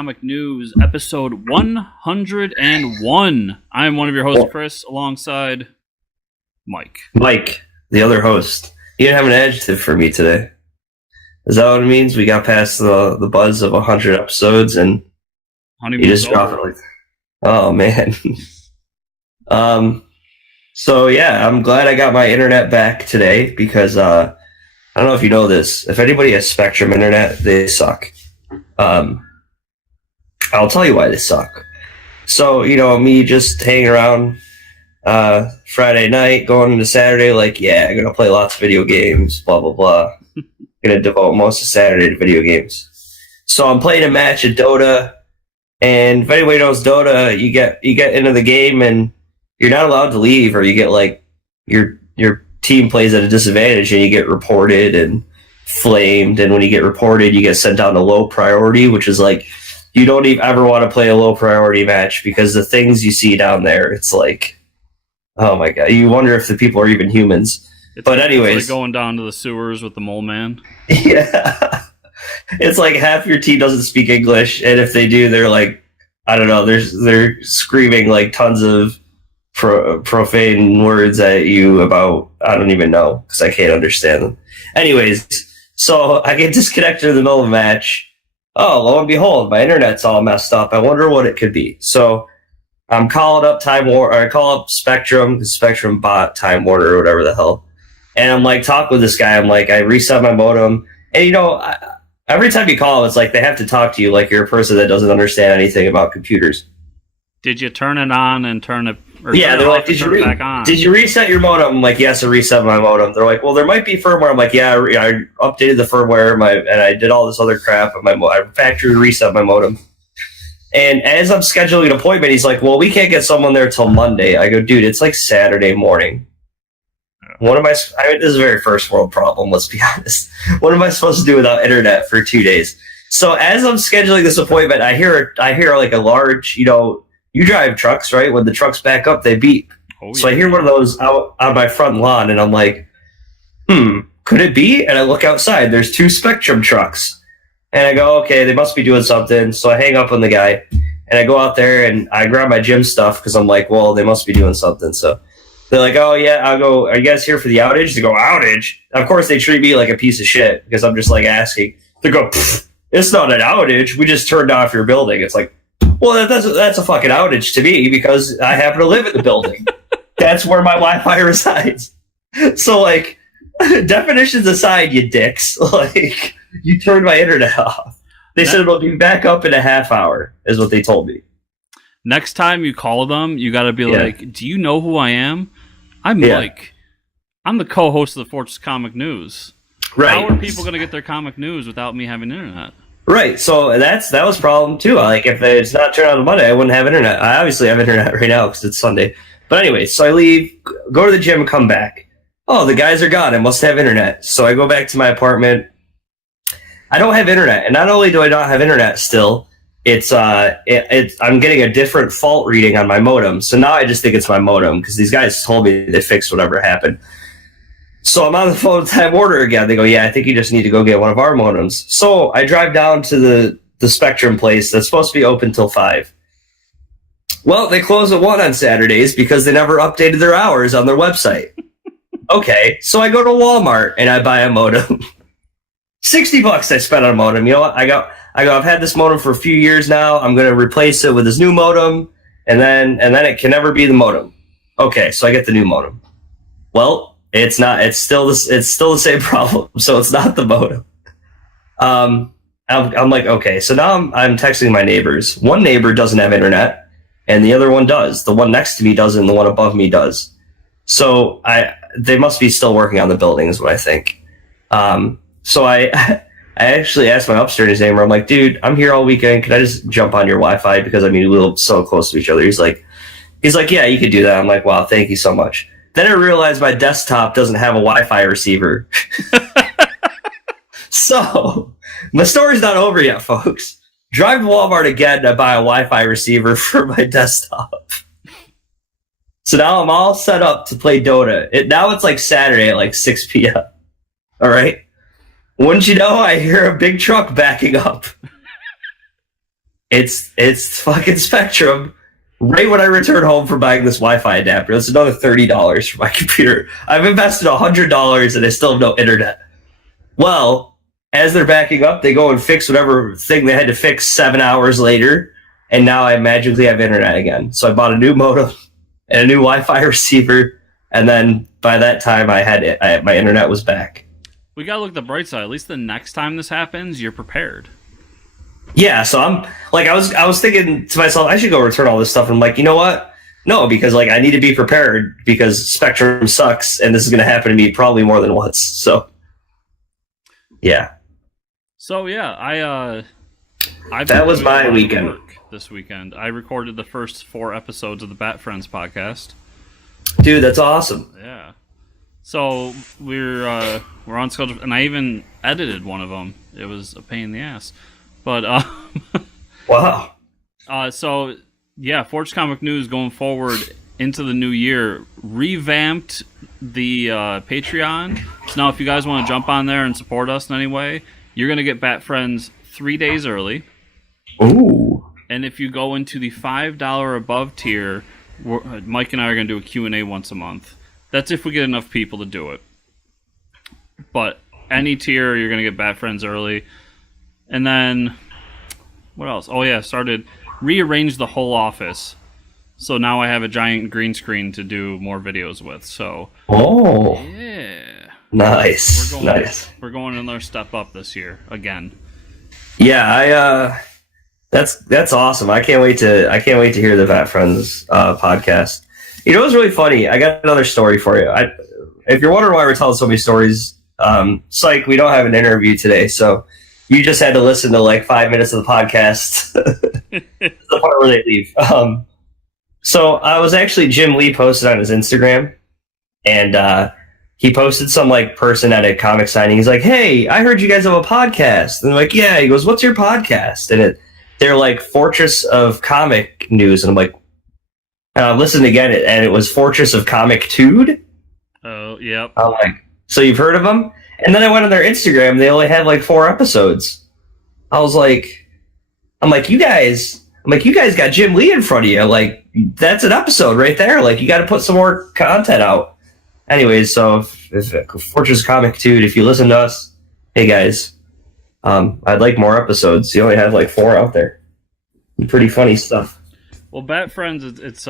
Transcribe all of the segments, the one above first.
Comic News, episode 101. I'm one of your hosts, Chris, alongside Mike. Mike, the other host. You didn't have an adjective for me today. Is that what it means? We got past the buzz of 100 episodes and you just dropped it like, oh man. So yeah, I'm glad I got my internet back today because I don't know if you know this. If anybody has Spectrum internet, they suck. I'll tell you why they suck. So, me just hanging around Friday night, going into Saturday, like, yeah, I'm gonna play lots of video games, blah blah blah. Gonna devote most of Saturday to video games. So I'm playing a match of Dota, and if anybody knows Dota, you get into the game and you're not allowed to leave, or you get like your team plays at a disadvantage and you get reported and flamed, and when you get reported you get sent down to low priority, which is like you don't even ever want to play a low priority match because the things you see down there, it's like, oh my god, you wonder if the people are even humans. But anyways, it's like going down to the sewers with the mole man. Yeah. It's like half your team doesn't speak English, and if they do, they're like, I don't know, they're screaming like tons of profane words at you about, I don't even know, because I can't understand them. Anyways, so I get disconnected in the middle of a match. Oh, lo and behold, my internet's all messed up. I wonder what it could be. So I'm calling up I call up Spectrum bot Time Warner or whatever the hell. And I'm like, talk with this guy. I'm like, I reset my modem. And every time you call, it's like they have to talk to you like you're a person that doesn't understand anything about computers. Did you turn it on and turn it? Yeah, they're like, did you reset your modem? I'm like, yes, I reset my modem. They're like, well, there might be firmware. I'm like, yeah, I updated the firmware, and I did all this other crap. I factory reset my modem. And as I'm scheduling an appointment, he's like, well, we can't get someone there till Monday. I go, dude, it's like Saturday morning. This is a very first world problem, let's be honest. What am I supposed to do without internet for 2 days? So as I'm scheduling this appointment, I hear like a large, you drive trucks, right? When the trucks back up, they beep. Oh, yeah. So I hear one of those out on my front lawn, and I'm like, could it be? And I look outside. There's 2 Spectrum trucks. And I go, okay, they must be doing something. So I hang up on the guy, and I go out there, and I grab my gym stuff, because I'm like, well, they must be doing something. So they're like, oh, yeah. I'll go, are you guys here for the outage? They go, outage? Of course, they treat me like a piece of shit, because I'm just, like, asking. They go, it's not an outage. We just turned off your building. It's like, well, that's a fucking outage to me because I happen to live in the building. That's where my Wi-Fi resides. So, like, definitions aside, you dicks, like, you turned my internet off. They said it'll be back up in a half hour, is what they told me. Next time you call them, you got to be like, do you know who I am? I'm Mike. I'm the co-host of the Fortress Comic News. Right. How are people going to get their comic news without me having internet? Right, so that was a problem too. Like, if it's not turned on on Monday, I wouldn't have internet. I obviously have internet right now because it's Sunday. But anyway, so I leave, go to the gym, and come back. Oh, the guys are gone. I must have internet. So I go back to my apartment. I don't have internet, and not only do I not have internet still, I'm getting a different fault reading on my modem. So now I just think it's my modem because these guys told me they fixed whatever happened. So I'm on the phone with Time Warner again. They go, yeah, I think you just need to go get one of our modems. So I drive down to the Spectrum place that's supposed to be open till 5. Well, they close at 1 on Saturdays because they never updated their hours on their website. Okay, so I go to Walmart and I buy a modem. $60 I spent on a modem. You know what? I go, I've had this modem for a few years now. I'm going to replace it with this new modem, and then it can never be the modem. Okay, so I get the new modem. Well, it's not. It's still the same problem. So it's not the modem. I'm like, okay. So now I'm texting my neighbors. One neighbor doesn't have internet, and the other one does. The one next to me doesn't. The one above me does. So they must be still working on the building, is what I think. So I actually asked my upstairs neighbor. I'm like, dude, I'm here all weekend. Can I just jump on your Wi-Fi because we live so close to each other? He's like, yeah, you could do that. I'm like, wow, thank you so much. Then I realized my desktop doesn't have a Wi-Fi receiver. So, my story's not over yet, folks. Drive to Walmart again to buy a Wi-Fi receiver for my desktop. So now I'm all set up to play Dota. Now it's like Saturday at like 6 p.m. All right? Wouldn't you know, I hear a big truck backing up. It's fucking Spectrum. Right when I return home from buying this Wi-Fi adapter, that's another $30 for my computer. I've invested $100 and I still have no internet. Well, as they're backing up, they go and fix whatever thing they had to fix 7 hours later, and now I magically have internet again. So I bought a new modem and a new Wi-Fi receiver, and then by that time my internet was back. We gotta look at the bright side. At least the next time this happens, you're prepared. Yeah, so I'm like, I was thinking to myself, I should go return all this stuff. And I'm like, you know what? No, because like I need to be prepared because Spectrum sucks, and this is going to happen to me probably more than once. So, yeah. So yeah, that was my weekend. This weekend, I recorded the first 4 episodes of the Bat Friends podcast. Dude, that's awesome. Yeah. So we're on schedule, and I even edited one of them. It was a pain in the ass. But wow. So yeah, Forge Comic News going forward into the new year revamped the Patreon. So now, if you guys want to jump on there and support us in any way, you're gonna get Bat Friends 3 days early. Ooh. And if you go into the $5 above tier, Mike and I are gonna do a Q&A once a month. That's if we get enough people to do it. But any tier, you're gonna get Bat Friends early. And then, what else? Oh yeah, rearranged the whole office. So now I have a giant green screen to do more videos with. So, oh, yeah, nice. We're going another step up this year again. Yeah, that's awesome. I can't wait to hear the Bat Friends podcast. You know, it was really funny. I got another story for you. If you're wondering why we're telling so many stories, psych, we don't have an interview today, so. You just had to listen to like 5 minutes of the podcast, the part where they leave. So I was actually, Jim Lee posted on his Instagram, and he posted some like person at a comic signing. He's like, "Hey, I heard you guys have a podcast." And I'm like, "Yeah." He goes, "What's your podcast?" And they're like Fortress of Comic News, and I'm like, listened again, and it was Fortress of Comic Tude. Oh, yep. I'm like, so you've heard of them? And then I went on their Instagram. They only had like 4 episodes. I was like, you guys got Jim Lee in front of you. Like, that's an episode right there. Like, you got to put some more content out. Anyways, so if Fortress Comic Dude, if you listen to us, hey guys, I'd like more episodes. You only have like 4 out there. Pretty funny stuff. Well, Bat Friends, it's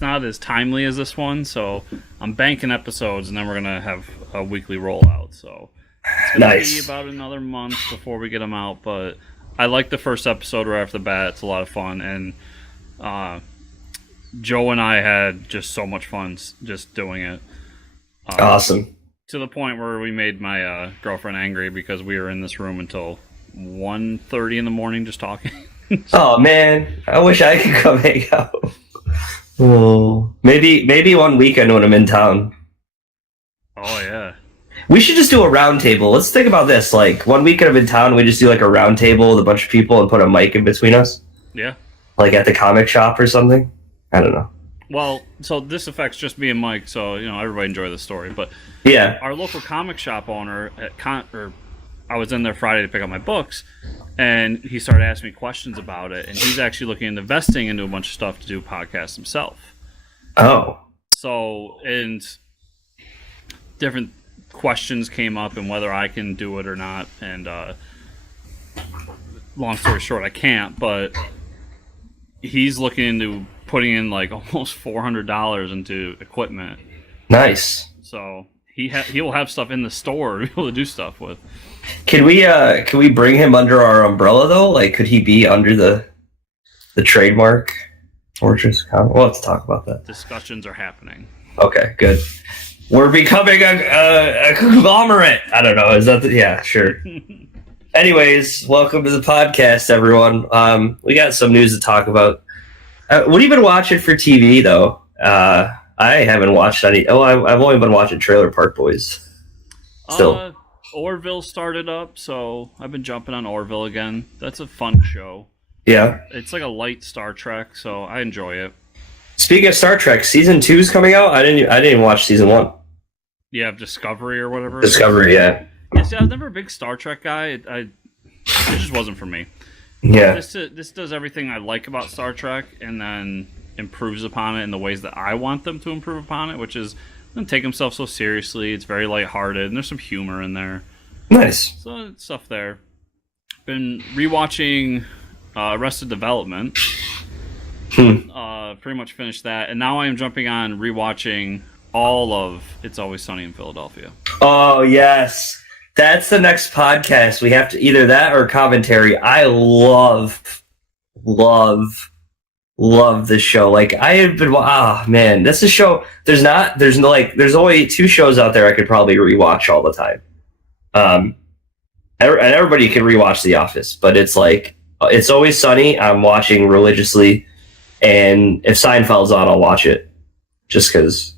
not as timely as this one, so I'm banking episodes, and then we're gonna have a weekly rollout. So it's gonna be about another month before we get them out. But I like the first episode right off the bat. It's a lot of fun, and Joe and I had just so much fun just doing it. Awesome. To the point where we made my girlfriend angry because we were in this room until 1:30 in the morning just talking. Oh man, I wish I could come hang out. Oh, maybe one weekend when I'm in town. Oh yeah. We should just do a round table. Let's think about this. Like, one weekend I'm in town, we just do like a round table with a bunch of people and put a mic in between us. Yeah. Like at the comic shop or something. I don't know. Well, so this affects just me and Mike, so everybody enjoy the story. But yeah, our local comic shop owner I was in there Friday to pick up my books, and he started asking me questions about it, and he's actually looking into investing into a bunch of stuff to do podcasts himself. Oh. So, and different questions came up and whether I can do it or not, and long story short, I can't, but he's looking into putting in like almost $400 into equipment. Nice. So he will have stuff in the store to be able to do stuff with. Can we bring him under our umbrella though? Like, could he be under the trademark Fortress Comic? We'll have to talk about that. Discussions are happening. Okay, good. We're becoming a conglomerate. I don't know. Is that yeah, sure. Anyways, welcome to the podcast, everyone. We got some news to talk about. What have you been watching for TV though? I haven't watched any. Oh, I've only been watching Trailer Park Boys. Still. Orville started up, so I've been jumping on Orville again. That's a fun show. Yeah. It's like a light Star Trek, so I enjoy it. Speaking of Star Trek, season 2 is coming out. I didn't even watch season 1. Yeah, Discovery or whatever. Discovery, yeah. Yeah, see, I was never a big Star Trek guy. It just wasn't for me. Yeah. This does everything I like about Star Trek, and then improves upon it in the ways that I want them to improve upon it, which is don't take himself so seriously. It's very lighthearted, and there's some humor in there. Nice. So stuff there. Been rewatching Arrested Development. Pretty much finished that, and now I am jumping on rewatching all of It's Always Sunny in Philadelphia. Oh yes, that's the next podcast. We have to either that or commentary. I love this show. Like I have been. Man, this is a show. There's only 2 shows out there I could probably rewatch all the time. And everybody can rewatch The Office, but it's like It's Always Sunny. I'm watching religiously, and if Seinfeld's on, I'll watch it just because.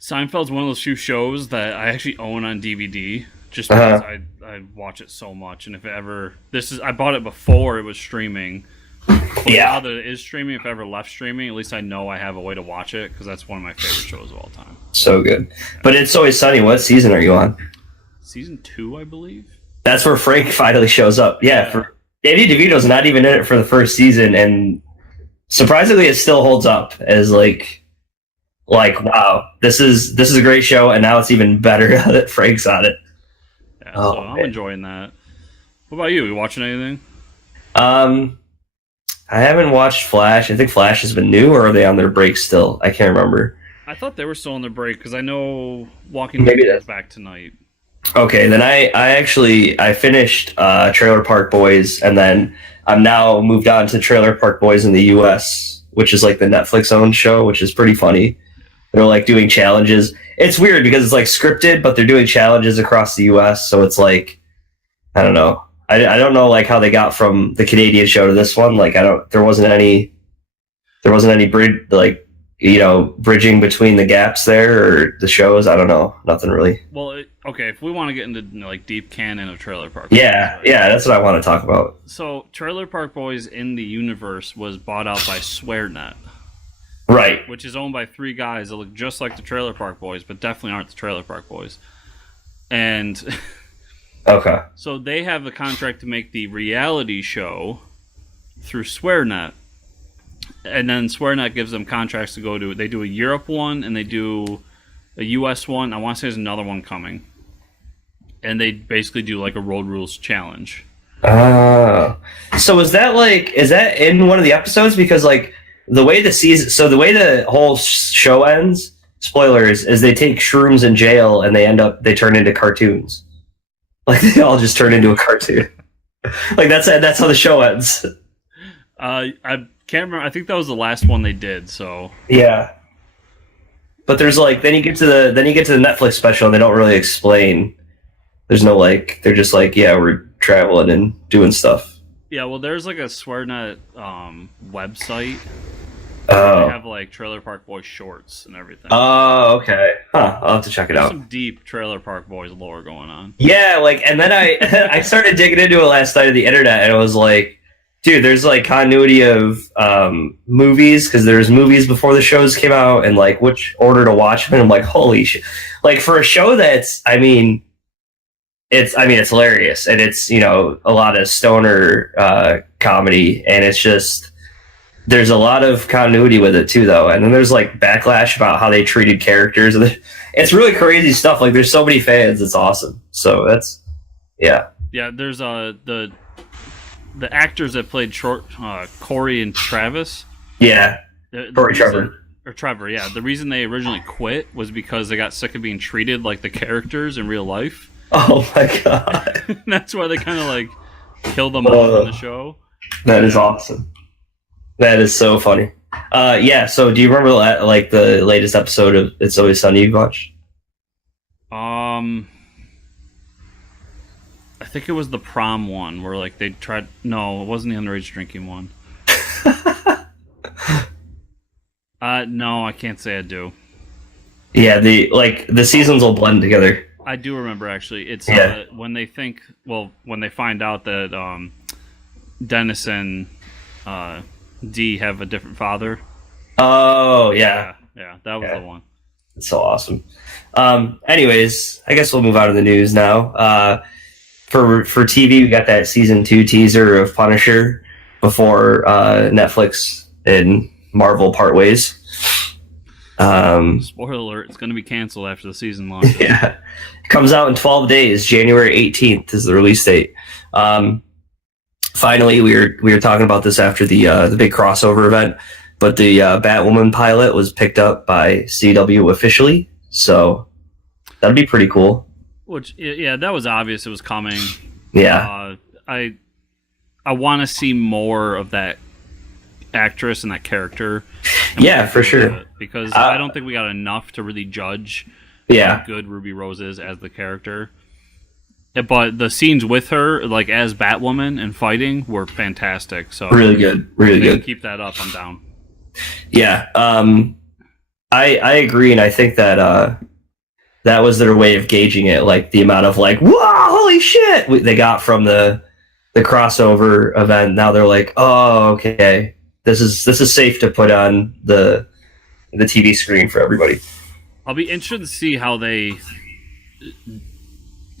Seinfeld's one of those few shows that I actually own on DVD, just because I watch it so much. And if it ever, I bought it before it was streaming. But now that it is streaming, if it ever left streaming, at least I know I have a way to watch it, because that's one of my favorite shows of all time. So good. But It's Always Sunny. What season are you on? Season 2, I believe. That's where Frank finally shows up. Yeah. Danny DeVito's not even in it for the first season, and surprisingly, it still holds up as like wow, this is a great show, and now it's even better that Frank's on it. Yeah, so I'm enjoying that. What about you? You watching anything? I haven't watched Flash. I think Flash has been new, or are they on their break still? I can't remember. I thought they were still on their break, because I know Walking Dead is back tonight. Okay, then I finished Trailer Park Boys, and then I'm now moved on to Trailer Park Boys in the U.S., which is like the Netflix-owned show, which is pretty funny. They're like doing challenges. It's weird because it's like scripted, but they're doing challenges across the U.S., so it's like, I don't know. I don't know like how they got from the Canadian show to this one. Like there wasn't any bridge, like, you know, bridging between the gaps there or the shows. I don't know, nothing really. Well, okay, if we want to get into like deep canon of Trailer Park Boys, yeah, that's what I want to talk about. So Trailer Park Boys in the universe was bought out by SwearNet, right? Which is owned by 3 guys that look just like the Trailer Park Boys, but definitely aren't the Trailer Park Boys. And okay, so they have a contract to make the reality show through SwearNet. And then SwearNet gives them contracts to go to. They do a Europe one, and they do a US one. I want to say there's another one coming. And they basically do like a road rules challenge. So is that in one of the episodes? Because like the way the whole show ends, spoilers, is they take shrooms in jail and they turn into cartoons. Like they all just turn into a cartoon. Like that's how the show ends. I can't remember. I think that was the last one they did. So yeah, but there's like then you get to the Netflix special, and they don't really explain. There's no like they're just like, yeah, we're traveling and doing stuff. Yeah, well, there's like a SwearNet website. Oh. They have like Trailer Park Boys shorts and everything. Oh, okay. I'll have to check it out. Some deep Trailer Park Boys lore going on. Yeah, like, and then I started digging into it last night on the internet, and it was like, dude, there's like continuity of movies, because there's movies before the shows came out, and like which order to watch them. And I'm like, holy shit! Like for a show that's, it's hilarious, and it's, you know, a lot of stoner comedy, and it's just there's a lot of continuity with it too, though. And then there's like backlash about how they treated characters, and it's really crazy stuff. Like there's so many fans, it's awesome. So that's yeah. There's the actors that played Corey and Travis. Yeah, Trevor. Yeah, the reason they originally quit was because they got sick of being treated like the characters in real life. Oh my god! That's why they kind of like killed them off in the show. That is awesome. That is so funny. Yeah. So, do you remember like the latest episode of It's Always Sunny you watched? I think it was the prom one where like they tried. No, it wasn't the underage drinking one. No, I can't say I do. Yeah, the seasons will blend together. I do remember actually. It's when they find out that Dennis and Dee have a different father. Oh yeah, that was the one. It's so awesome. Anyways, I guess we'll move on to the news now. for TV, we got that season 2 teaser of Punisher before Netflix and Marvel part ways. Spoiler alert, it's going to be canceled after the season launches. Yeah. It comes out in 12 days. January 18th is the release date. Finally, we were talking about this after the big crossover event, but the Batwoman pilot was picked up by CW officially, so that'd be pretty cool. Which, yeah, that was obvious it was coming. Yeah. I want to see more of that actress and that character. Yeah, for sure. Because I don't think we got enough to really judge how good Ruby Rose is as the character. But the scenes with her, like as Batwoman and fighting, were fantastic. So really good, really good. Keep that up. I'm down. Yeah, I agree, and I think that that was their way of gauging it, like the amount of like, whoa, holy shit, they got from the crossover event. Now they're like, oh, okay, this is safe to put on the TV screen for everybody. I'll be interested to see how they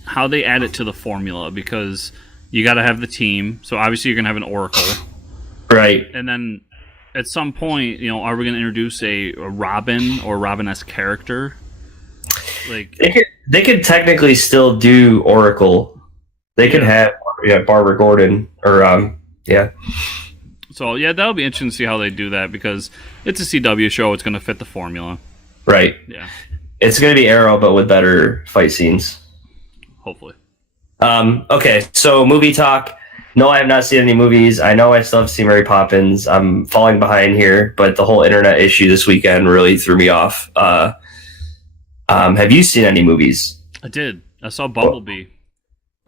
add it to the formula, because you got to have the team. So obviously you're going to have an Oracle. Right. And then at some point, are we going to introduce a Robin or Robin-esque character? Like they could technically still do Oracle. They could have Barbara Gordon or yeah. So yeah, that'll be interesting to see how they do that, because it's a CW show. It's going to fit the formula. Right. Yeah. It's going to be Arrow, but with better fight scenes. Hopefully. Okay, so movie talk. No, I have not seen any movies. I know I still have to see Mary Poppins. I'm falling behind here, but the whole internet issue this weekend really threw me off. Have you seen any movies? I did. I saw Bumblebee.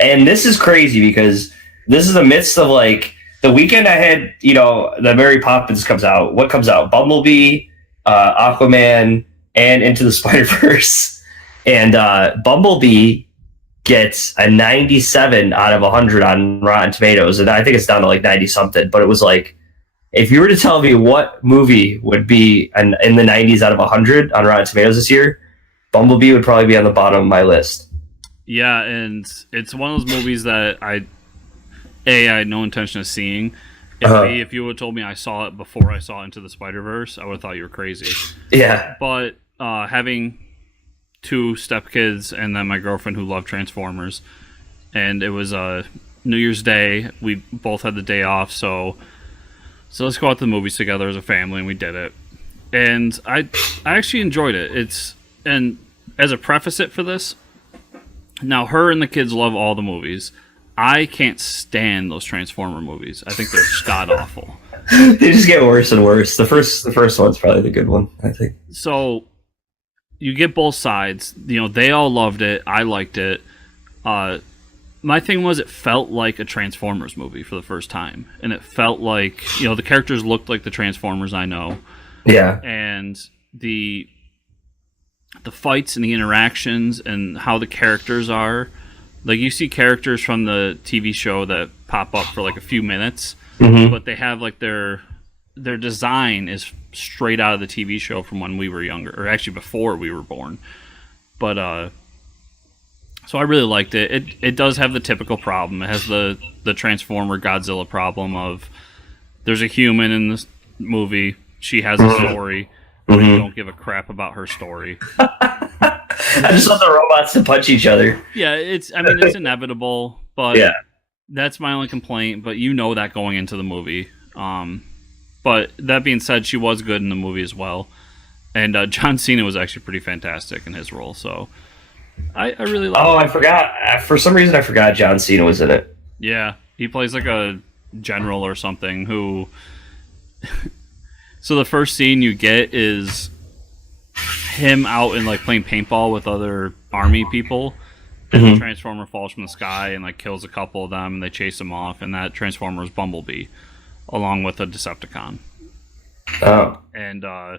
And this is crazy because this is the midst of like the weekend I had, the Mary Poppins comes out. What comes out? Bumblebee, Aquaman, and Into the Spider-Verse. And Bumblebee gets a 97 out of 100 on Rotten Tomatoes. And I think it's down to like 90 something. But it was like, if you were to tell me what movie would be in the 90s out of 100 on Rotten Tomatoes this year, Bumblebee would probably be on the bottom of my list. Yeah, and it's one of those movies that I had no intention of seeing. If you would have told me I saw it before I saw Into the Spider-Verse, I would have thought you were crazy. Yeah. But having two stepkids and then my girlfriend who loved Transformers, and it was New Year's Day. We both had the day off, so let's go out to the movies together as a family, and we did it. And I actually enjoyed it. And as a preface it for this, now her and the kids love all the movies. I can't stand those Transformer movies. I think they're god awful. They just get worse and worse. The first one's probably the good one, I think. So you get both sides. They all loved it. I liked it. My thing was, it felt like a Transformers movie for the first time, and it felt like the characters looked like the Transformers I know. Yeah. And the fights and the interactions and how the characters are. Like, you see characters from the TV show that pop up for like a few minutes, but they have like their design is straight out of the TV show from when we were younger, or actually before we were born. But so I really liked it. It does have the typical problem. It has the Transformer Godzilla problem of there's a human in this movie. She has a story. But you don't give a crap about her story. I just want the robots to punch each other. Yeah, it's inevitable, but yeah. That's my only complaint. But that going into the movie. But that being said, she was good in the movie as well. And John Cena was actually pretty fantastic in his role. So I really liked it. I forgot. For some reason, I forgot John Cena was in it. Yeah, he plays like a general or something who... So the first scene you get is him out and like playing paintball with other army people, and the Transformer falls from the sky and like kills a couple of them, and they chase him off, and that Transformer is Bumblebee, along with a Decepticon. Oh. And the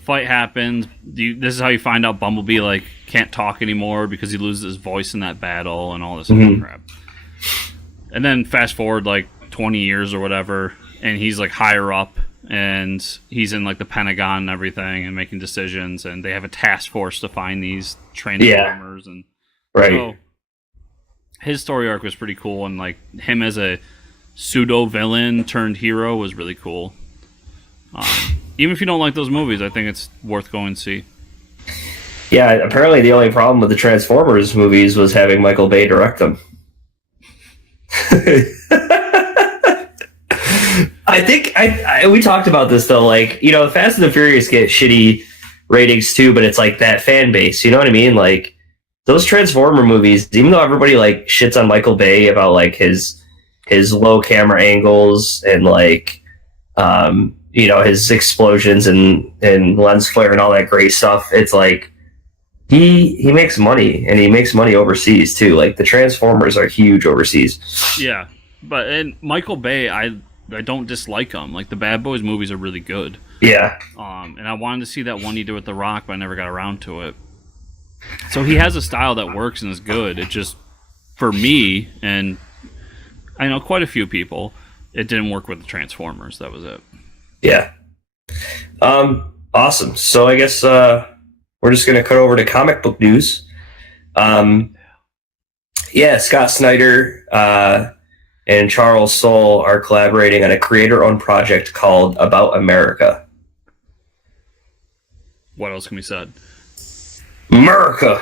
fight happens. This is how you find out Bumblebee like can't talk anymore because he loses his voice in that battle and all this other crap. And then fast forward like 20 years or whatever, and he's like higher up. And he's in like the Pentagon and everything, and making decisions. And they have a task force to find these Transformers. And right. So his story arc was pretty cool, and like him as a pseudo villain turned hero was really cool. Even if you don't like those movies, I think it's worth going to see. Yeah, apparently the only problem with the Transformers movies was having Michael Bay direct them. I think we talked about this though. Like, you know, Fast and the Furious get shitty ratings too, but it's like that fan base. You know what I mean? Like those Transformer movies, even though everybody like shits on Michael Bay about like his low camera angles and like you know, his explosions and lens flare and all that great stuff, it's like he makes money, and he makes money overseas too. Like the Transformers are huge overseas. Yeah, but and Michael Bay, I don't dislike him. Like the Bad Boys movies are really good. Yeah. And I wanted to see that one he did with The Rock, but I never got around to it. So he has a style that works and is good. It just, for me, and I know quite a few people, it didn't work with the Transformers. That was it. Yeah. Awesome. So I guess we're just going to cut over to comic book news. Yeah, Scott Snyder and Charles Soule are collaborating on a creator-owned project called About America. What else can be said? America!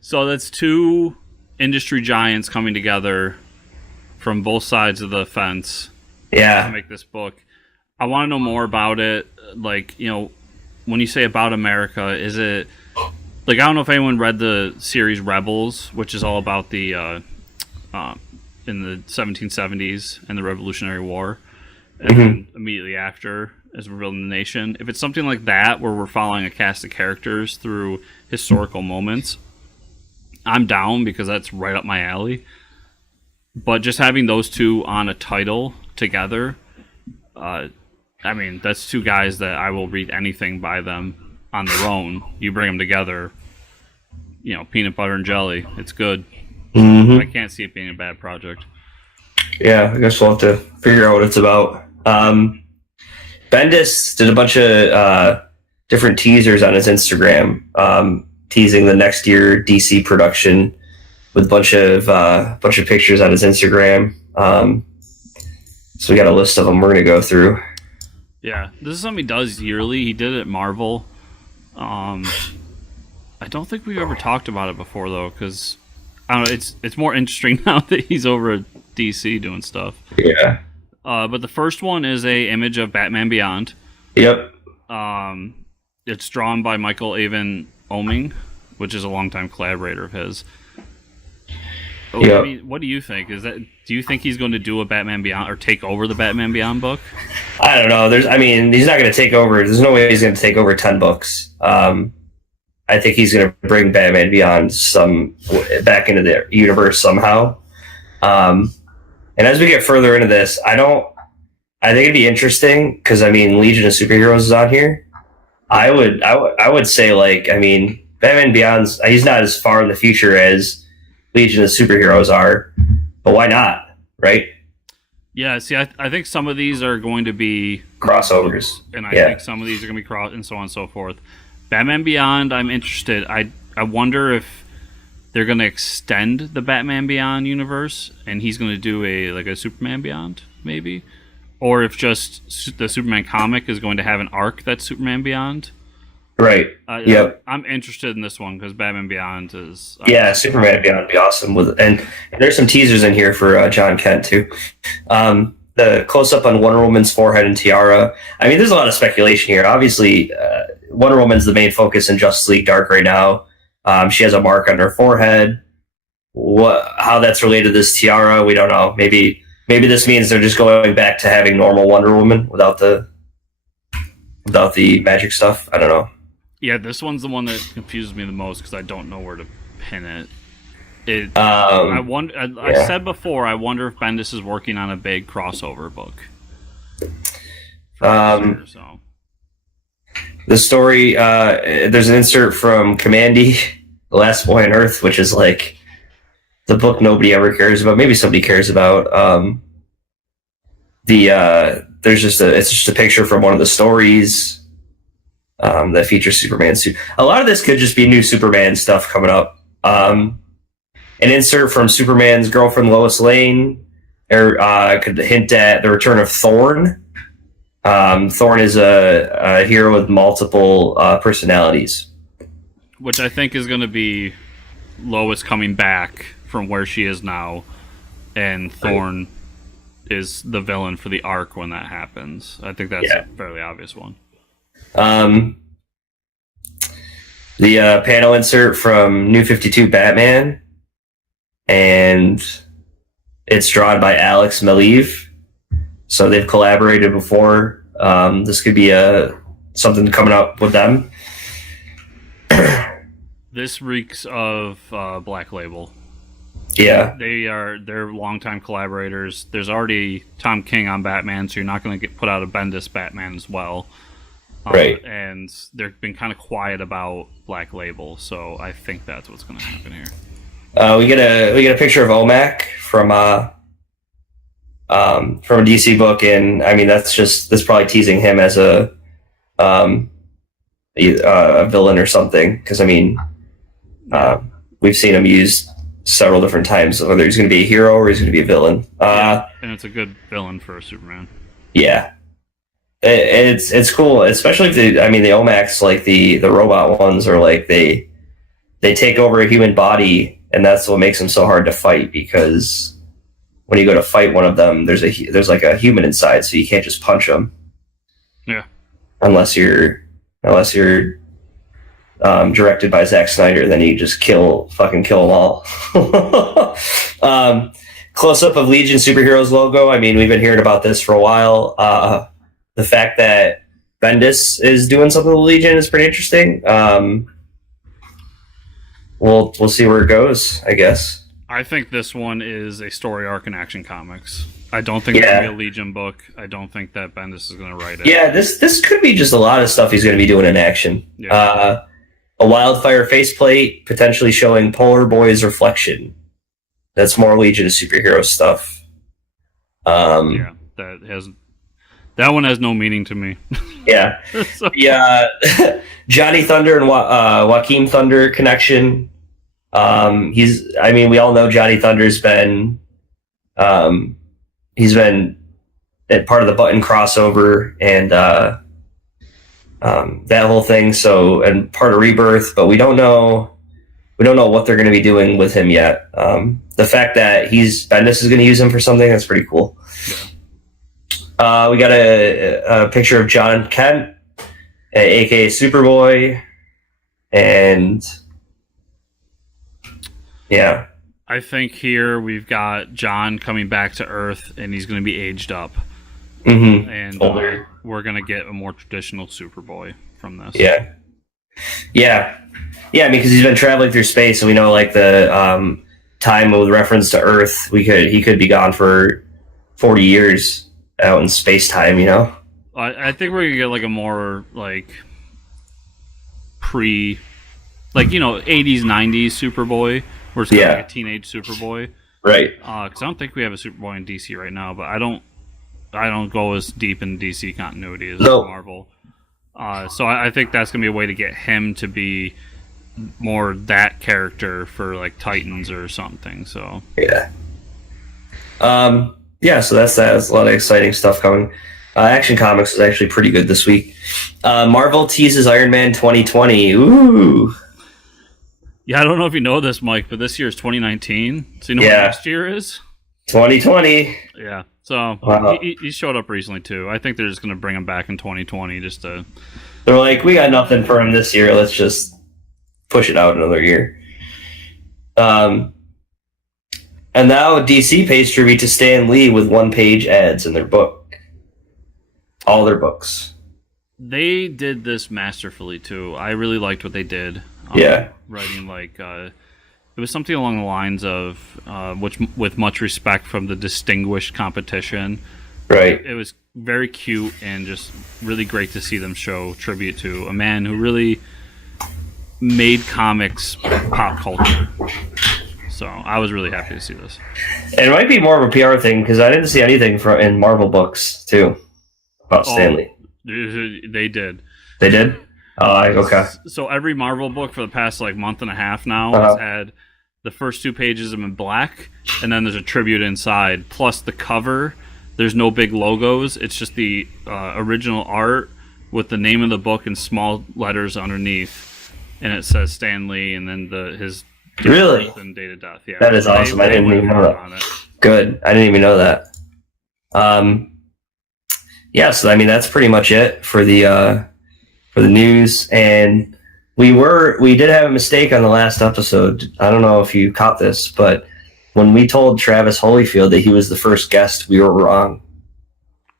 So that's two industry giants coming together from both sides of the fence to Yeah. make this book. I want to know more about it. Like, you know, when you say About America, is it like, I don't know if anyone read the series Rebels, which is all about the in the 1770s and the Revolutionary War, and then immediately after as we're building the nation. If it's something like that where we're following a cast of characters through historical moments, I'm down because that's right up my alley. But just having those two on a title together, I mean, that's two guys that I will read anything by them on their own. You bring them together, you know, peanut butter and jelly. It's good. Mm-hmm. I can't see it being a bad project. Yeah, I guess we'll have to figure out what it's about. Bendis did a bunch of different teasers on his Instagram, teasing the next year DC production with a bunch of pictures on his Instagram. So we got a list of them we're going to go through. Yeah, this is something he does yearly. He did it at Marvel. I don't think we've ever talked about it before though, because I don't know. It's more interesting now that he's over at DC doing stuff. Yeah. But the first one is a image of Batman Beyond. Yep. It's drawn by Michael Avon Oeming, which is a longtime collaborator of his. Yep. I mean, what do you think? Do you think he's going to do a Batman Beyond or take over the Batman Beyond book? I don't know. He's not going to take over. There's no way he's going to take over 10 books. I think he's going to bring Batman Beyond back into the universe somehow. And as we get further into this, I think it'd be interesting because Legion of Superheroes is on here. I would say Batman Beyond's, he's not as far in the future as Legion of Superheroes are, but why not, right? Yeah, see, I think some of these are going to be crossovers, and I think some of these are going to be cross, and so on and so forth. Batman Beyond, I'm interested. I wonder if they're going to extend the Batman Beyond universe, and he's going to do a Superman Beyond, maybe, or if just the Superman comic is going to have an arc that's Superman Beyond. Right. Yep. I'm interested in this one because Batman Beyond is. Superman Beyond would be awesome and there's some teasers in here for John Kent too. The close up on Wonder Woman's forehead and tiara. There's a lot of speculation here. Obviously, Wonder Woman's the main focus in Justice League Dark right now. She has a mark on her forehead. How that's related to this tiara, we don't know. Maybe this means they're just going back to having normal Wonder Woman without the magic stuff. I don't know. Yeah, this one's the one that confuses me the most because I don't know where to pin it. I said before, I wonder if Bendis is working on a big crossover book. So. The story, there's an insert from Commandy, The Last Boy on Earth, which is like the book nobody ever cares about. Maybe somebody cares about. It's just a picture from one of the stories that features Superman suit. A lot of this could just be new Superman stuff coming up. an insert from Superman's girlfriend Lois Lane, or could hint at the return of Thorn. Thorn is a hero with multiple personalities. Which I think is going to be Lois coming back from where she is now, and Thorn is the villain for the arc when that happens. I think that's a fairly obvious one. The panel insert from New 52 Batman, and it's drawn by Alex Maleev. So they've collaborated before. This could be something coming up with them. This reeks of Black Label. Yeah, they're longtime collaborators. There's already Tom King on Batman, so you're not going to put out a Bendis Batman as well. Right. And they've been kind of quiet about Black Label, so I think that's what's going to happen here. We get a picture of OMAC from a DC book, and I mean that's probably teasing him as a villain or something, because I mean we've seen him used several different times, whether he's going to be a hero or he's going to be a villain. And it's a good villain for Superman. Yeah, it's cool, especially if the OMACs, like the robot ones, are like they take over a human body, and that's what makes them so hard to fight, because when you go to fight one of them, there's like a human inside, so you can't just punch them. Yeah. Unless you're directed by Zack Snyder, then you just kill them all. Close up of Legion Superheroes logo. I mean, we've been hearing about this for a while. The fact that Bendis is doing something with Legion is pretty interesting. We'll see where it goes, I guess. I think this one is a story arc in Action Comics. I don't think it's going to be a Legion book. I don't think that Bendis is going to write it. Yeah, this could be just a lot of stuff he's going to be doing in Action. Yeah. A wildfire faceplate, potentially showing Polar Boy's reflection. That's more Legion of Superhero stuff. That one has no meaning to me. Yeah. So. Yeah. Johnny Thunder and Joaquin Thunder connection. We all know Johnny Thunder's been he's been part of the Button crossover and that whole thing, and part of Rebirth, but we don't know what they're going to be doing with him yet. The fact that Bendis is going to use him for something, that's pretty cool. Yeah. We got a picture of John Kent, aka Superboy, and yeah. I think here we've got John coming back to Earth, and he's going to be aged up. Mm-hmm. And we're going to get a more traditional Superboy from this. Yeah. Yeah. Yeah, I mean, because he's been traveling through space, and we know, like, the time with reference to Earth, he could be gone for 40 years out in space-time, you know? I think we're going to get, like, a more, like, 80s, 90s Superboy. We're just like a teenage Superboy. Right. Because I don't think we have a Superboy in DC right now, but I don't go as deep in DC continuity as Marvel. So I think that's going to be a way to get him to be more that character for, like, Titans or something. So yeah. So that's that. There's a lot of exciting stuff coming. Action Comics was actually pretty good this week. Marvel teases Iron Man 2020. Ooh. Yeah, I don't know if you know this, Mike, but this year is 2019. So you know what next year is? 2020. Yeah. So he showed up recently, too. I think they're just going to bring him back in 2020 just to... They're like, we got nothing for him this year. Let's just push it out another year. And now DC pays tribute to Stan Lee with one-page ads in their book. All their books. They did this masterfully, too. I really liked what they did. Writing, like, it was something along the lines of, with much respect from the distinguished competition. Right. It was very cute and just really great to see them show tribute to a man who really made comics pop culture. So I was really happy to see this. And it might be more of a PR thing, because I didn't see anything in Marvel books, too, about Stan Lee. They did. They did? Okay. So every Marvel book for the past, like, month and a half now has had the first 2 pages are in black, and then there's a tribute inside. Plus the cover, there's no big logos. It's just the original art with the name of the book in small letters underneath, and it says Stan Lee, and then his date Really? of birth and date of death. Yeah, That is awesome. I didn't even know that. on it. Good. I didn't even know that. Yeah, so I mean that's pretty much it for the news. And we did have a mistake on the last episode. I don't know if you caught this, but when we told Travis Holyfield that he was the first guest, we were wrong.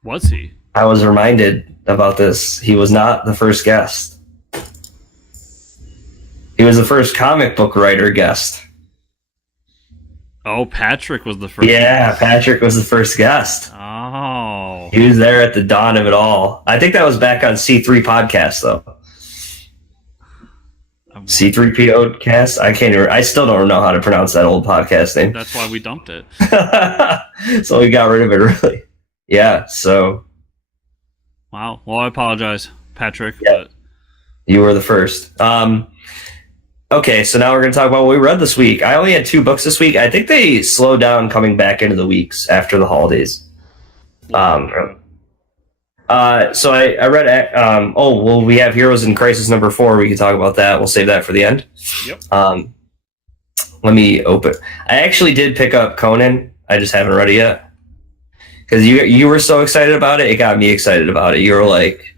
Was he? I was reminded about this. He was not the first guest. He was the first comic book writer guest. Oh, Patrick was the first. Yeah, Patrick was the first guest. Oh. He was there at the dawn of it all. I think that was back on C3 podcast though. C3PO cast. I still don't know how to pronounce that old podcast name. That's why we dumped it. So we got rid of it early. Yeah. So. Wow. Well, I apologize, Patrick. Yeah. But You were the first. Okay, so now we're going to talk about what we read this week. I only had 2 books this week. I think they slowed down coming back into the weeks after the holidays. So I read. We have Heroes in Crisis number 4. We can talk about that. We'll save that for the end. Yep. Let me open. I actually did pick up Conan. I just haven't read it yet because you were so excited about it. It got me excited about it. You were like,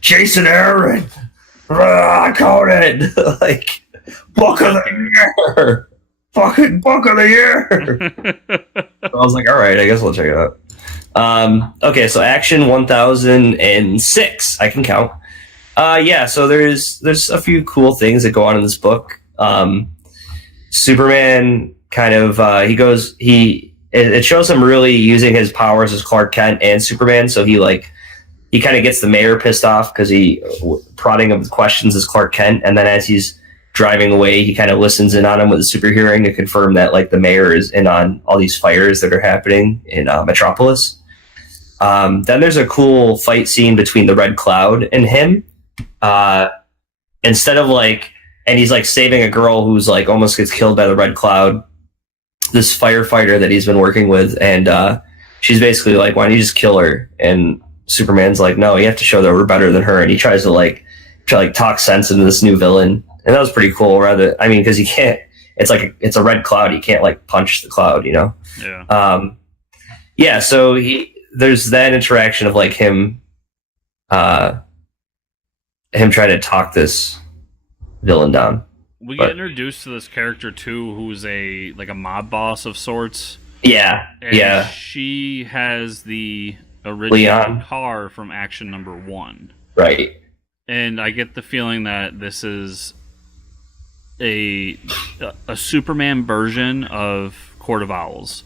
Jason Aaron. Conan, like book of the year, fucking book of the year. So I was like, all right, I guess we'll check it out. Okay, so Action 1006, I can count. Yeah, so there's a few cool things that go on in this book. Superman kind of it shows him really using his powers as Clark Kent and Superman. So he kind of gets the mayor pissed off because he prodding him with questions as Clark Kent, and then as he's driving away, he kind of listens in on him with a super hearing to confirm that like the mayor is in on all these fires that are happening in Metropolis. Then there's a cool fight scene between the Red Cloud and him. Instead of and he's like saving a girl who's like almost gets killed by the Red Cloud. This firefighter that he's been working with, and she's basically like, "Why don't you just kill her?" And Superman's like, no, you have to show that we're better than her, and he tries to talk sense into this new villain, and that was pretty cool. Because he can't. It's a red cloud. He can't punch the cloud, you know. Yeah. Yeah. So there's that interaction of him trying to talk this villain down. We get introduced to this character too, who's a mob boss of sorts. Yeah. And yeah. She has the original Leon. car from Action number 1. Right. And I get the feeling that this is a Superman version of Court of Owls,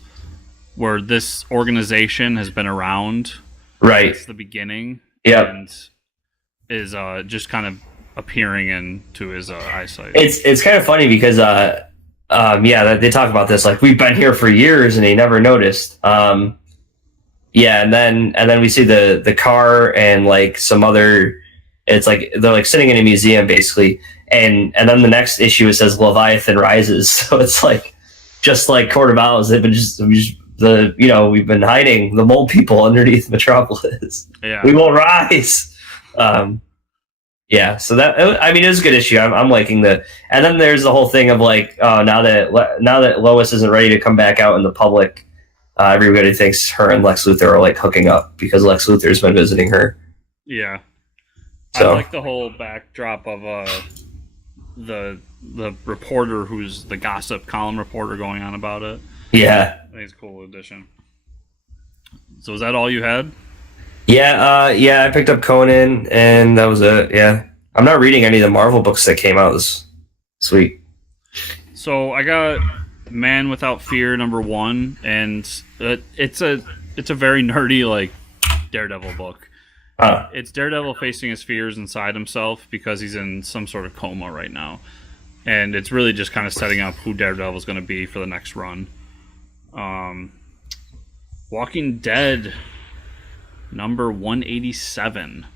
where this organization has been around Right. since the beginning. Yep. And is just kind of appearing into his eyesight. It's kind of funny because they talk about this we've been here for years and he never noticed. Yeah, and then we see the car and some other. It's they're sitting in a museum basically, and then the next issue it says Leviathan rises. So it's just like Court of Owls. They've been we've been hiding the mole people underneath Metropolis. Yeah, we will rise. Yeah, so that it was a good issue. I'm liking the, and then there's the whole thing of now that Lois isn't ready to come back out in the public. Everybody thinks her and Lex Luthor are hooking up because Lex Luthor's been visiting her. Yeah, so I like the whole backdrop of the reporter who's the gossip column reporter going on about it. Yeah, I think it's a cool addition. So is that all you had? Yeah, I picked up Conan and that was it. Yeah, I'm not reading any of the Marvel books that came out this week. So I got Man Without Fear number 1, and it's a very nerdy Daredevil book. It's Daredevil facing his fears inside himself because he's in some sort of coma right now, and it's really just kind of setting up who Daredevil's going to be for the next run. Walking Dead number 187.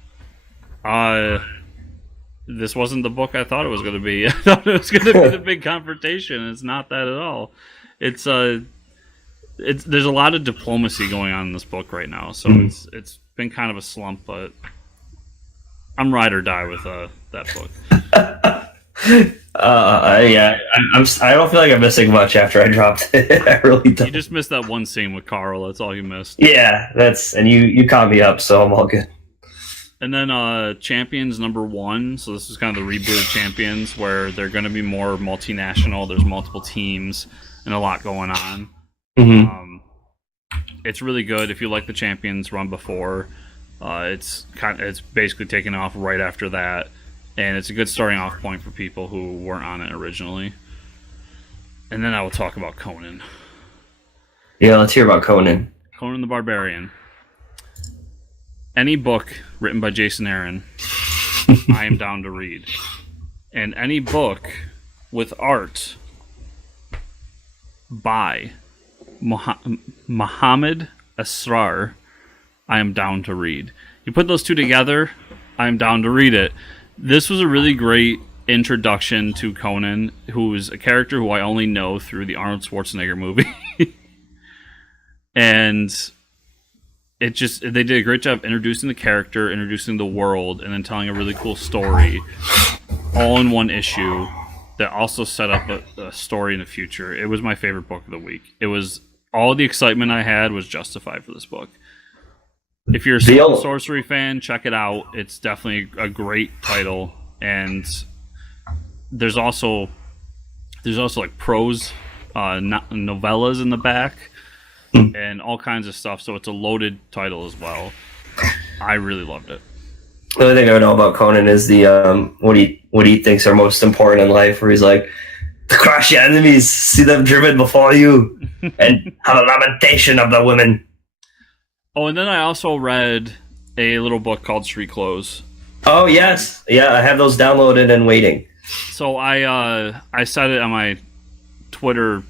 this wasn't the book I thought it was going to be. I thought it was going to be the big confrontation. It's not that at all. It's there's a lot of diplomacy going on in this book right now, so it's been kind of a slump, but I'm ride or die with that book. Yeah, I don't feel like I'm missing much after I dropped it. I really don't. You just missed that one scene with Carl. That's all you missed. Yeah, and you caught me up, so I'm all good. And then Champions #1. So this is kind of the reboot of Champions, where they're going to be more multinational. There's multiple teams and a lot going on. Mm-hmm. It's really good if you like the Champions run before. It's basically taking off right after that, and it's a good starting off point for people who weren't on it originally. And then I will talk about Conan. Yeah, let's hear about Conan. Conan the Barbarian. Any book written by Jason Aaron, I am down to read. And any book with art by Muhammad Asrar, I am down to read. You put those two together, I am down to read it. This was a really great introduction to Conan, who is a character who I only know through the Arnold Schwarzenegger movie. And they did a great job introducing the character, introducing the world, and then telling a really cool story all in one issue that also set up a story in the future. It was my favorite book of the week. It was all the excitement I had was justified for this book. If you're a Sword and Sorcery fan, check it out. It's definitely a great title, and there's also like prose novellas in the back and all kinds of stuff. So it's a loaded title as well. I really loved it. The only thing I know about Conan is the what he thinks are most important in life, where he's like, to crush your enemies, see them driven before you, and have a lamentation of the women. Oh, and then I also read a little book called Street Clothes. Oh yes, yeah, I have those downloaded and waiting. So I said it on my Twitter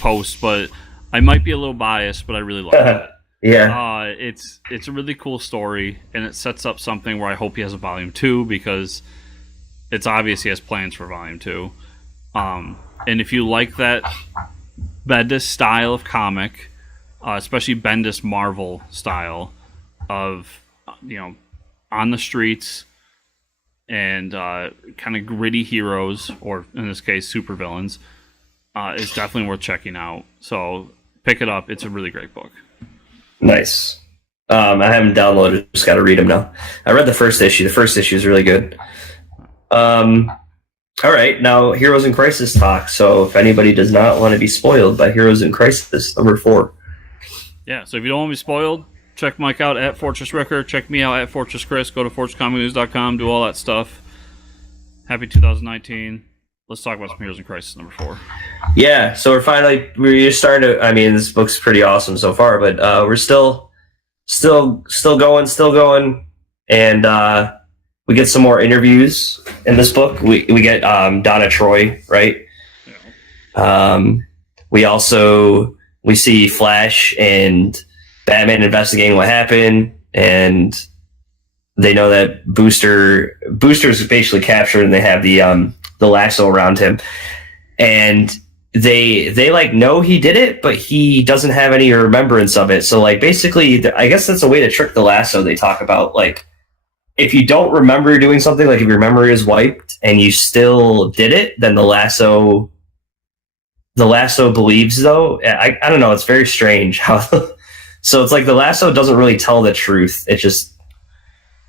post, but I might be a little biased, but I really love it. Yeah. It's a really cool story, and it sets up something where I hope he has a volume 2, because it's obvious he has plans for volume 2. And if you like that Bendis style of comic, especially Bendis Marvel style of, on the streets and kind of gritty heroes, or in this case, supervillains, it's definitely worth checking out. So pick it up. It's a really great book. Nice. I haven't downloaded. Just got to read them now. I read the first issue. The first issue is really good. All right, now Heroes in Crisis talk. So if anybody does not want to be spoiled by Heroes in Crisis #4. Yeah, so if you don't want to be spoiled, check Mike out at Fortress Ricker. Check me out at Fortress Chris. Go to FortressComicNews.com. Do all that stuff. Happy 2019. Let's talk about some Heroes in Crisis #4. Yeah, so we're starting to. I mean, this book's pretty awesome so far, but we're still going, and we get some more interviews in this book. We get Donna Troy, right? Yeah. We see Flash and Batman investigating what happened, and they know that Booster's basically captured, and they have the lasso around him, and they like know he did it, but he doesn't have any remembrance of it. So like basically, I guess that's a way to trick the lasso. They talk about like, if you don't remember doing something, like if your memory is wiped and you still did it, then the lasso believes, though. I don't know. It's very strange how. So it's like the lasso doesn't really tell the truth. It just,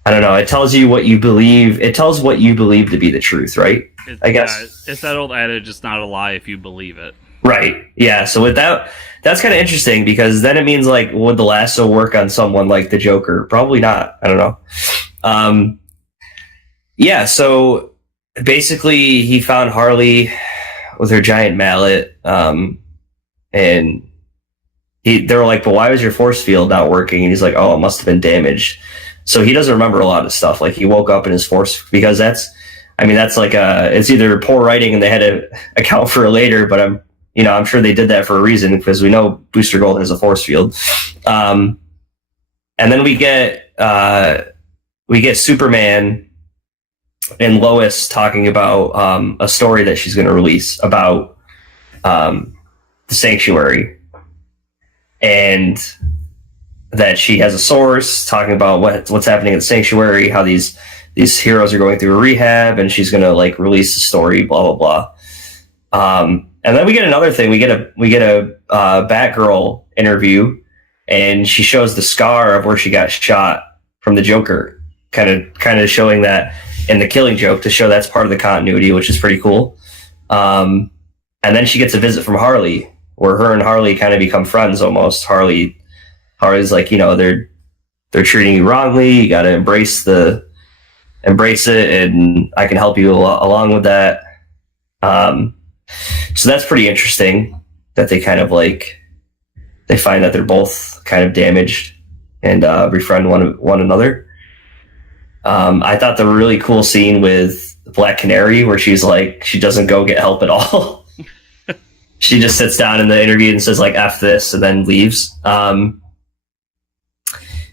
I don't know. It tells you what you believe. It tells what you believe to be the truth, right? I guess. Yeah, it's that old adage, it's not a lie if you believe it. Right. Yeah. So with that's kind of interesting, because then it means like, would the lasso work on someone like the Joker? Probably not. I don't know. Yeah. So basically, he found Harley with her giant mallet, and they were like, "But why was your force field not working?" And he's like, "Oh, it must have been damaged." So he doesn't remember a lot of stuff. Like he woke up in his force, because that's like it's either poor writing and they had to account for it later, but I'm sure they did that for a reason, because we know Booster Gold has a force field. And then we get Superman, and Lois talking about a story that she's going to release about the Sanctuary, and that she has a source talking about what's happening at the Sanctuary, how these heroes are going through a rehab, and she's going to like release the story, blah blah blah. And then we get another thing. We get a Batgirl interview, and she shows the scar of where she got shot from the Joker, kind of showing that in the Killing Joke, to show that's part of the continuity, which is pretty cool. And then she gets a visit from Harley, where her and Harley kind of become friends almost. Harley's like, they're treating you wrongly. You got to embrace it, and I can help you along with that. So that's pretty interesting that they kind of like, they find that they're both kind of damaged and befriend one another. I thought the really cool scene with Black Canary, where she's like, she doesn't go get help at all. She just sits down in the interview and says like, F this, and then leaves.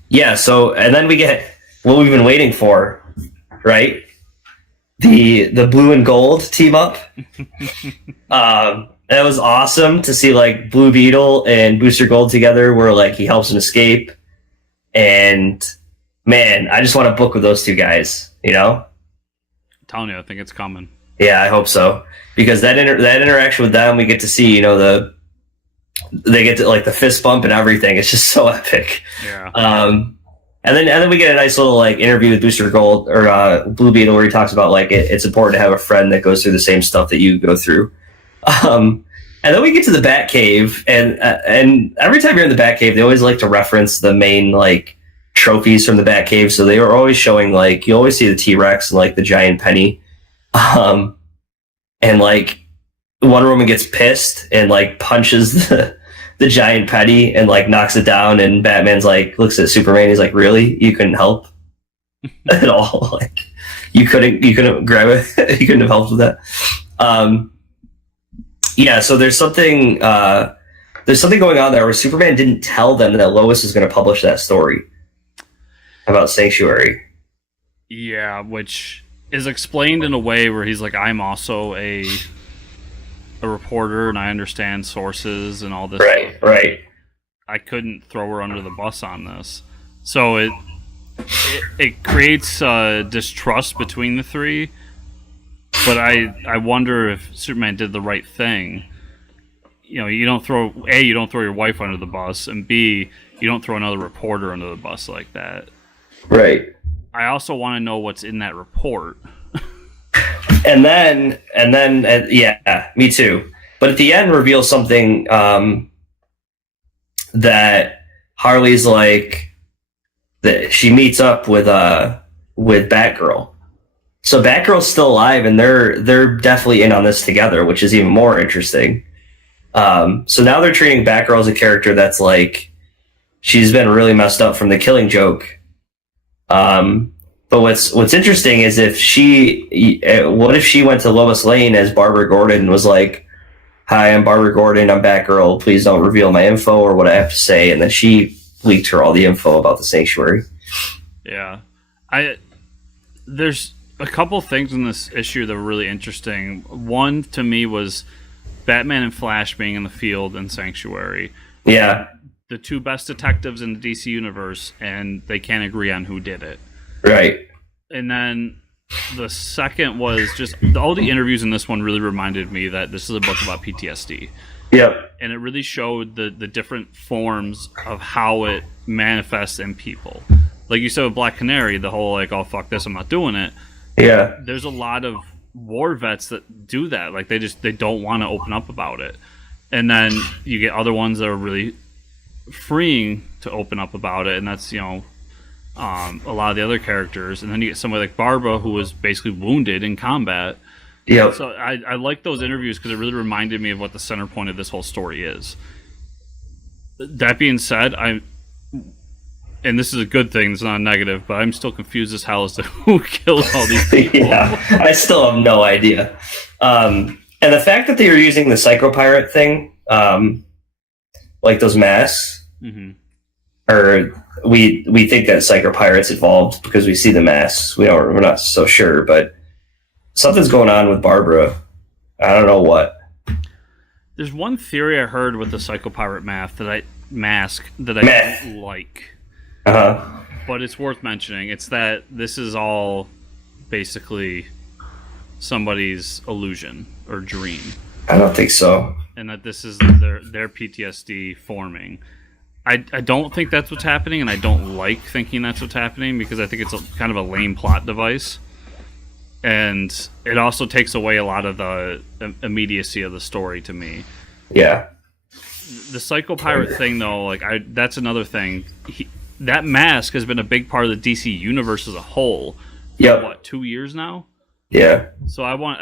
Yeah. So, and then we get what we've been waiting for, right? The blue and gold team up. That was awesome to see like Blue Beetle and Booster Gold together, where like he helps him escape. And man, I just want to book with those two guys, I'm telling you, I think it's coming. Yeah, I hope so, because that interaction with them, we get to see, they get to like the fist bump and everything. It's just so epic. Yeah. And then we get a nice little like interview with Booster Gold or Blue Beetle, where he talks about like it's important to have a friend that goes through the same stuff that you go through. And then we get to the Batcave, and every time you're in the Batcave, they always like to reference the main like trophies from the Batcave. So they were always showing like, you always see the T-Rex and like the giant penny, and like Wonder Woman gets pissed and like punches the giant penny and like knocks it down, and Batman's like looks at Superman, he's like, really, you couldn't help at all? Like you couldn't grab it. You couldn't have helped with that. Yeah, so there's something going on there where Superman didn't tell them that Lois is going to publish that story about Sanctuary. Yeah, which is explained in a way where he's like, I'm also a reporter and I understand sources and all this stuff. Right. I couldn't throw her under the bus on this. So it creates distrust between the three. But I wonder if Superman did the right thing. You don't throw your wife under the bus, and B, you don't throw another reporter under the bus like that. Right. I also want to know what's in that report. And then, yeah, me too. But at the end, reveals something that Harley's like, that she meets up with Batgirl. So Batgirl's still alive, and they're definitely in on this together, which is even more interesting. So now they're treating Batgirl as a character that's like, she's been really messed up from the Killing Joke. But what's interesting is what if she went to Lois Lane as Barbara Gordon and was like, hi, I'm Barbara Gordon, I'm Batgirl, please don't reveal my info or what I have to say, and then she leaked her all the info about the Sanctuary. Yeah. There's a couple things in this issue that were really interesting. One, to me, was Batman and Flash being in the field in Sanctuary. Yeah. The two best detectives in the DC universe, and they can't agree on who did it. Right. And then the second was just all the interviews in this one really reminded me that this is a book about PTSD. Yep. And it really showed the different forms of how it manifests in people. Like you said with Black Canary, the whole like, oh, fuck this, I'm not doing it. Yeah. There's a lot of war vets that do that. Like they don't want to open up about it. And then you get other ones that are really freeing to open up about it, and that's, a lot of the other characters. And then you get somebody like Barbara, who was basically wounded in combat. Yep. So I like those interviews because it really reminded me of what the center point of this whole story is. That being said, and this is a good thing, it's not a negative, but I'm still confused as hell as to who killed all these people. Yeah, I still have no idea. And the fact that they were using the Psycho-Pirate thing, like those masks, or we think that Psycho-Pirate's involved because we see the masks. We're not so sure, but something's going on with Barbara. I don't know what. There's one theory I heard with the Psychopirate mask that I don't like. Uh-huh. But it's worth mentioning. It's that this is all basically somebody's illusion or dream. I don't think so. And that this is their PTSD forming. I don't think that's what's happening, and I don't like thinking that's what's happening because I think it's kind of a lame plot device. And it also takes away a lot of the immediacy of the story to me. Yeah. The Psychopirate thing, though, like that's another thing. That mask has been a big part of the DC universe as a whole. Yep. What, 2 years now? Yeah. So I want,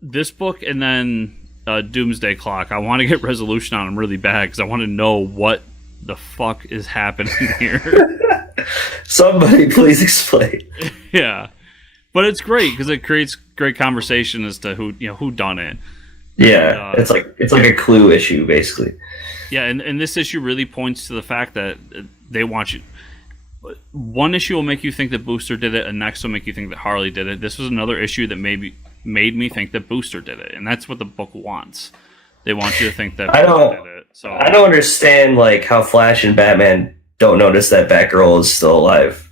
this book and then Doomsday Clock. I want to get resolution on them really bad because I want to know what the fuck is happening here. Somebody please explain. Yeah. But it's great because it creates great conversation as to who done it. Yeah, it's like a Clue issue basically. Yeah, and this issue really points to the fact that they want you. One issue will make you think that Booster did it, and next will make you think that Harley did it. This was another issue that made me think that Booster did it, and that's what the book wants. They want you to think that Booster did it. So I don't understand like how Flash and Batman don't notice that Batgirl is still alive.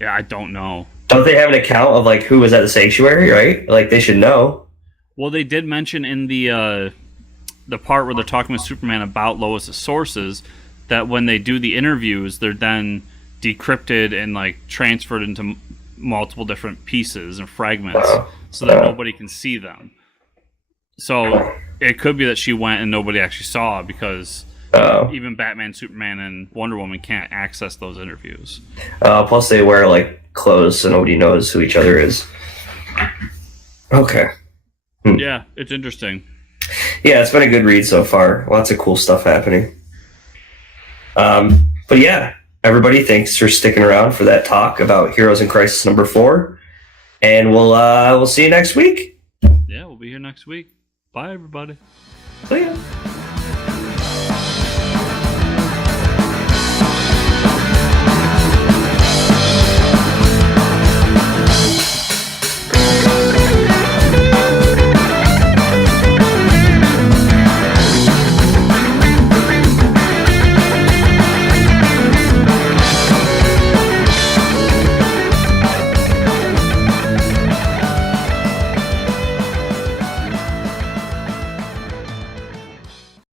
Yeah, I don't know. Don't they have an account of like who was at the sanctuary, right? Like they should know. Well, they did mention in the part where they're talking with Superman about Lois's sources that when they do the interviews, they're then decrypted and like transferred into multiple different pieces and fragments so that nobody can see them. So it could be that she went and nobody actually saw because even Batman, Superman, and Wonder Woman can't access those interviews. Plus they wear like clothes so nobody knows who each other is. Okay. Yeah, it's interesting. Yeah, it's been a good read so far. Lots of cool stuff happening. But yeah, everybody, thanks for sticking around for that talk about Heroes in Crisis number 4. And we'll see you next week. Yeah, we'll be here next week. Bye, everybody. See ya.